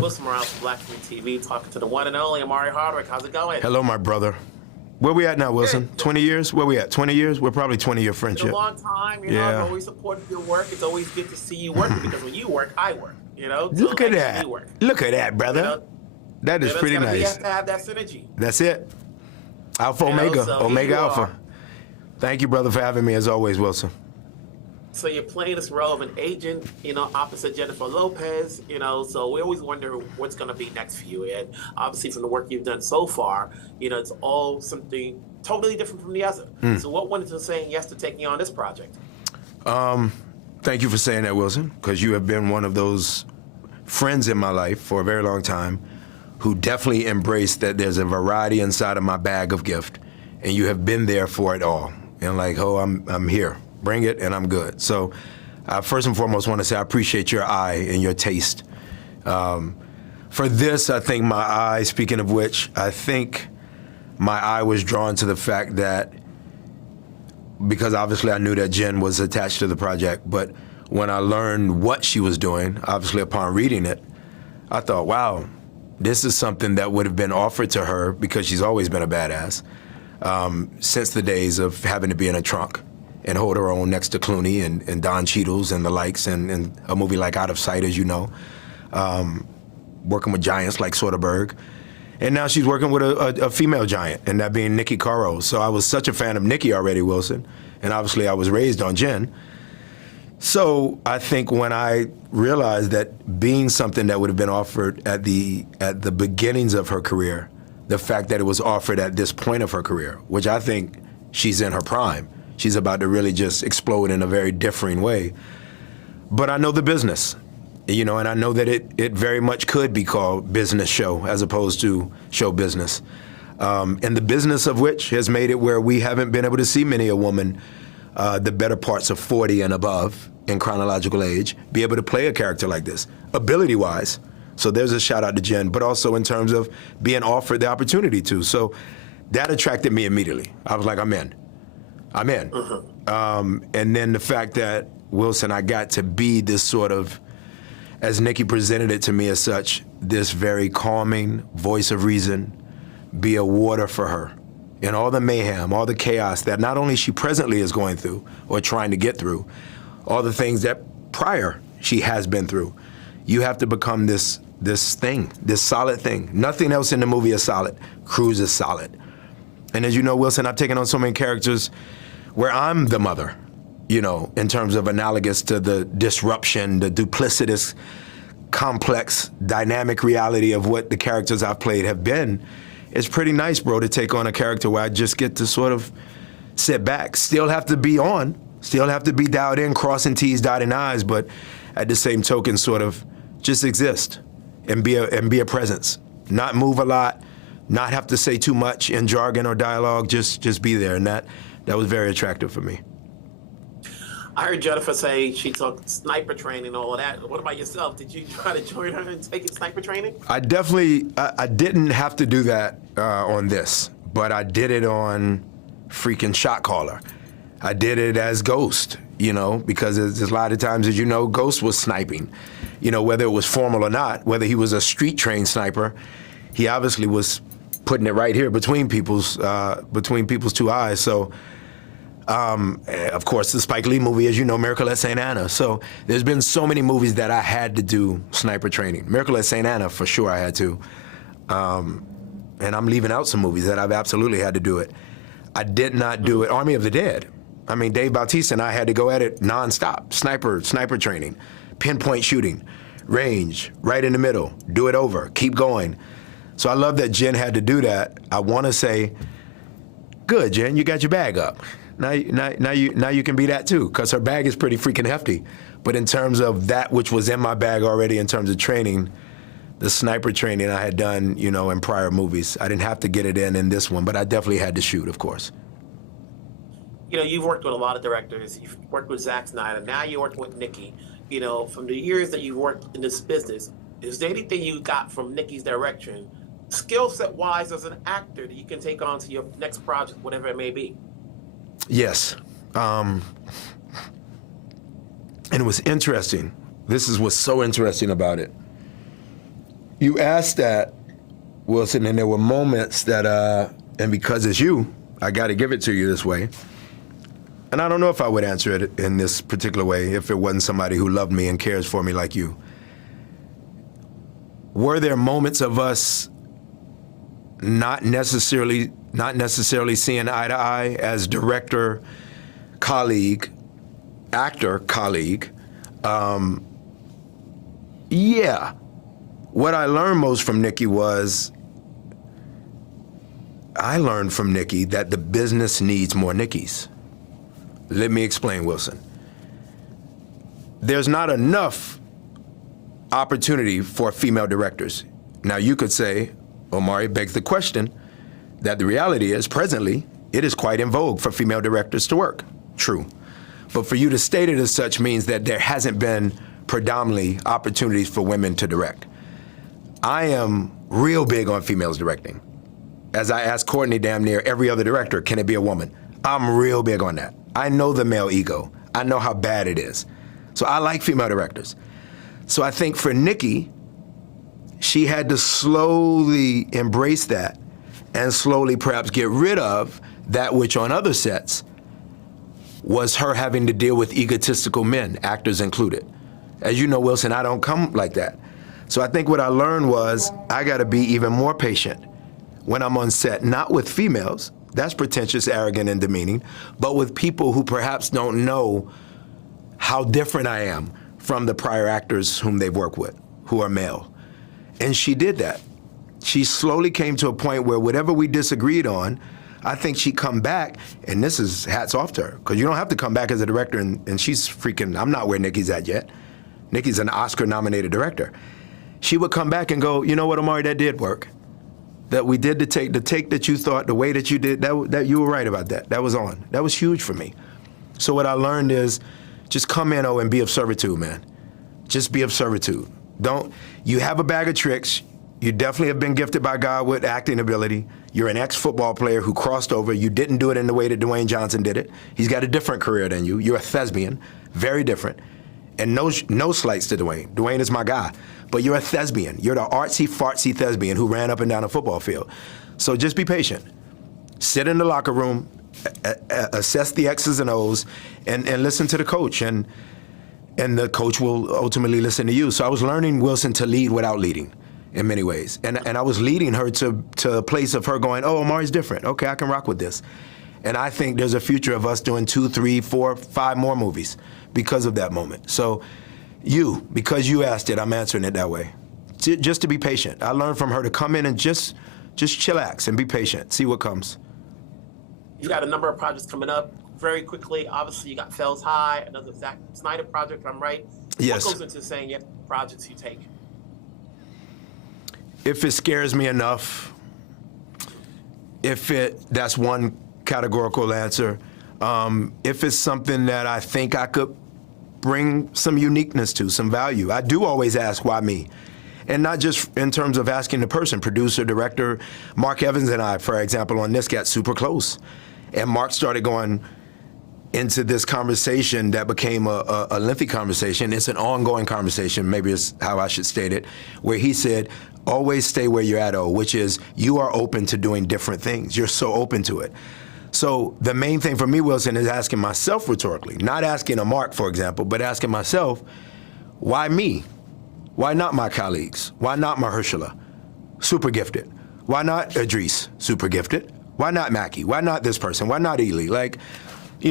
Wilson Morales from Black Screen TV, talking to the one and only Omari Hardwick. How's it going? Hello, my brother. Where we at now, Wilson? Good. 20 years? Where we at? 20 years? We're probably 20-year friendship. It's a long time, you know. I've always supported your work. It's always good to see you working because when you work, I work, you know. So Look at that. Look at that, brother. You know? That is pretty nice. You have to have that synergy. That's it. Alpha Omega. So Omega Alpha. Thank you, brother, for having me as always, Wilson. So you're playing this role of an agent, you know, opposite Jennifer Lopez, you know, so we always wonder what's going to be next for you. And obviously from the work you've done so far, you know, it's all something totally different from the other. So what went into saying yes to taking on this project? Thank you for saying that, Wilson, because you have been one of those friends in my life for a very long time who definitely embraced that there's a variety inside of my bag of gift, and you have been there for it all. And like, oh, I'm here. Bring it, and I'm good. So first and foremost, I want to say I appreciate your eye and your taste. For this, I think my eye, speaking of which, I think my eye was drawn to the fact that, because obviously I knew that Jen was attached to the project, but when I learned what she was doing, obviously upon reading it, I thought, wow, this is something that would have been offered to her, because she's always been a badass, since the days of having to be in a trunk and hold her own next to Clooney and Don Cheadle's and the likes, and a movie like Out of Sight, as you know, working with giants like Soderbergh. And now she's working with a female giant, and that being Niki Caro. So I was such a fan of Niki already, Wilson, and obviously I was raised on Jen. So I think when I realized that being something that would have been offered at the beginnings of her career, the fact that it was offered at this point of her career, which I think she's in her prime, she's about to really just explode in a very differing way. But I know the business, you know, and I know that it very much could be called business show as opposed to show business. And the business of which has made it where we haven't been able to see many a woman, the better parts of 40 and above in chronological age, be able to play a character like this, ability-wise. So there's a shout out to Jen, but also in terms of being offered the opportunity to. So that attracted me immediately. I was like, I'm in. I'm in. And then the fact that, Wilson, I got to be this sort of, as Niki presented it to me as such, this very calming voice of reason, be a water for her in all the mayhem, all the chaos that not only she presently is going through or trying to get through, all the things that prior she has been through. You have to become this thing, this solid thing. Nothing else in the movie is solid. Cruz is solid. And as you know, Wilson, I've taken on so many characters where I'm the mother, you know, in terms of analogous to the disruption, the duplicitous, complex, dynamic reality of what the characters I've played have been. It's pretty nice, bro, to take on a character where I just get to sort of sit back. Still have to be on, still have to be dialed in, crossing T's, dotting I's, but at the same token, sort of just exist and be a presence. Not move a lot, not have to say too much in jargon or dialogue, just be there, and that was very attractive for me. I heard Jennifer say she took sniper training and all of that. What about yourself? Did you try to join her and take sniper training? I didn't have to do that on this, but I did it on freaking Shot Caller. I did it as Ghost, you know, because there's a lot of times, as you know, Ghost was sniping. You know, whether it was formal or not, whether he was a street-trained sniper, he obviously was putting it right here between people's two eyes. So, of course, the Spike Lee movie, as you know, Miracle at St. Anna. So there's been so many movies that I had to do sniper training. Miracle at St. Anna, for sure I had to. And I'm leaving out some movies that I've absolutely had to do it. I did not do it. Army of the Dead. I mean, Dave Bautista and I had to go at it nonstop. Sniper training, pinpoint shooting, range, right in the middle, do it over, keep going. So I love that Jen had to do that. I want to say, good, Jen, you got your bag up. Now you can be that too, because her bag is pretty freaking hefty. But in terms of that which was in my bag already in terms of training, the sniper training I had done, you know, in prior movies, I didn't have to get it in this one, but I definitely had to shoot, of course. You know, you've worked with a lot of directors. You've worked with Zack Snyder. Now you're working with Niki. You know, from the years that you've worked in this business, is there anything you got from Niki's direction, skill set wise as an actor, that you can take on to your next project, whatever it may be? Yes. And it was interesting. This is what's so interesting about it. You asked that, Wilson, and there were moments that, and because it's you, I got to give it to you this way. And I don't know if I would answer it in this particular way if it wasn't somebody who loved me and cares for me like you. Were there moments of us not necessarily seeing eye to eye as director, colleague, actor, colleague? Yeah. What I learned most from Niki was, I learned from Niki that the business needs more Nikis. Let me explain, Wilson. There's not enough opportunity for female directors. Now, you could say, Omari begs the question, that the reality is, presently, it is quite in vogue for female directors to work. True. But for you to state it as such means that there hasn't been predominantly opportunities for women to direct. I am real big on females directing. As I ask Courtney, damn near every other director, can it be a woman? I'm real big on that. I know the male ego. I know how bad it is. So I like female directors. So I think for Niki, she had to slowly embrace that and slowly perhaps get rid of that which on other sets was her having to deal with egotistical men, actors included. As you know, Wilson, I don't come like that. So I think what I learned was I gotta be even more patient when I'm on set, not with females, that's pretentious, arrogant, and demeaning, but with people who perhaps don't know how different I am from the prior actors whom they've worked with, who are male. And she did that. She slowly came to a point where whatever we disagreed on, I think she'd come back, and this is hats off to her, because you don't have to come back as a director, and she's freaking, I'm not where Niki's at yet. Niki's an Oscar-nominated director. She would come back and go, you know what, Omari, that did work. That we did the take that you thought, the way that you did, that you were right about that. That was on. That was huge for me. So what I learned is just come in, and be of servitude, man. Just be of servitude. You have a bag of tricks. You definitely have been gifted by God with acting ability. You're an ex-football player who crossed over. You didn't do it in the way that Dwayne Johnson did it. He's got a different career than you. You're a thespian, very different. And no slights to Dwayne. Dwayne is my guy. But you're a thespian. You're the artsy-fartsy thespian who ran up and down a football field. So just be patient. Sit in the locker room, assess the X's and O's, and listen to the coach. And the coach will ultimately listen to you. So I was learning, Wilson, to lead without leading in many ways. And I was leading her to a place of her going, oh, Omari's different. Okay, I can rock with this. And I think there's a future of us doing 2, 3, 4, 5 more movies because of that moment. So because you asked it, I'm answering it that way. Just to be patient. I learned from her to come in and just chillax and be patient, see what comes. You've got a number of projects coming up. Very quickly, obviously you got Fells High, another Zack Snyder project, if I'm right. Yes. What goes into saying yeah, projects you take? If it scares me enough, that's one categorical answer. If it's something that I think I could bring some uniqueness to, some value. I do always ask, why me? And not just in terms of asking the person, producer, director. Mark Evans and I, for example, on this got super close. And Mark started going into this conversation that became a lengthy conversation. It's an ongoing conversation, maybe is how I should state it, where he said, always stay where you're at, which is you are open to doing different things. You're so open to it. So the main thing for me, Wilson, is asking myself rhetorically, not asking a Mark, for example, but asking myself, why me? Why not my colleagues? Why not Mahershala? Super gifted. Why not Idris? Super gifted. Why not Mackie? Why not this person? Why not Ely?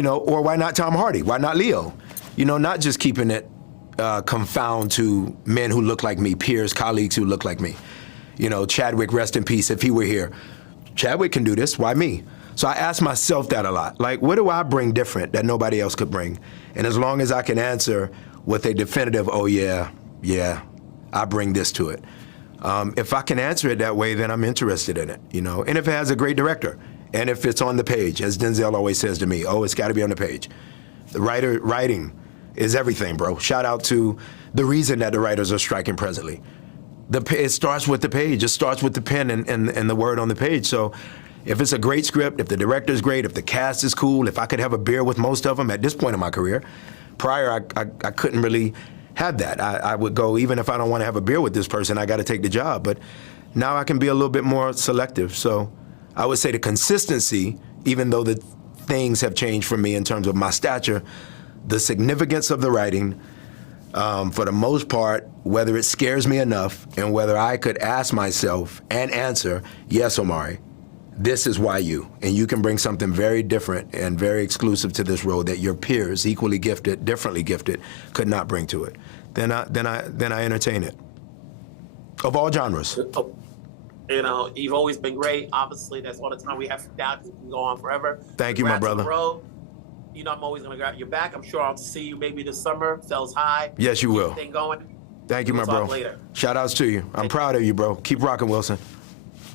Or why not Tom Hardy? Why not Leo? Not just keeping it confound to men who look like me, peers, colleagues who look like me. Chadwick, rest in peace, if he were here. Chadwick can do this, why me? So I ask myself that a lot. Like, what do I bring different that nobody else could bring? And as long as I can answer with a definitive, oh yeah, I bring this to it. If I can answer it that way, then I'm interested in it, And if it has a great director, and if it's on the page, as Denzel always says to me, it's gotta be on the page. The writing is everything, bro. Shout out to the reason that the writers are striking presently. It starts with the page. It starts with the pen and the word on the page. So if it's a great script, if the director's great, if the cast is cool, if I could have a beer with most of them at this point in my career. Prior, I couldn't really had that. I would go, even if I don't want to have a beer with this person, I got to take the job. But now I can be a little bit more selective. So I would say the consistency, even though the things have changed for me in terms of my stature, the significance of the writing, for the most part, whether it scares me enough and whether I could ask myself and answer, yes, Omari, this is why you, and you can bring something very different and very exclusive to this role that your peers, equally gifted, differently gifted, could not bring to it. Then I entertain it. Of all genres. You know, you've always been great. Obviously, that's all the time we have for now, because we can go on forever. Thank you, my brother. You know, I'm always going to grab your back. I'm sure I'll see you maybe this summer. Sells high. Yes, you will. Thing going. Thank you, my bro. Later. Shout outs to you. I'm proud of you, bro. Keep rocking, Wilson.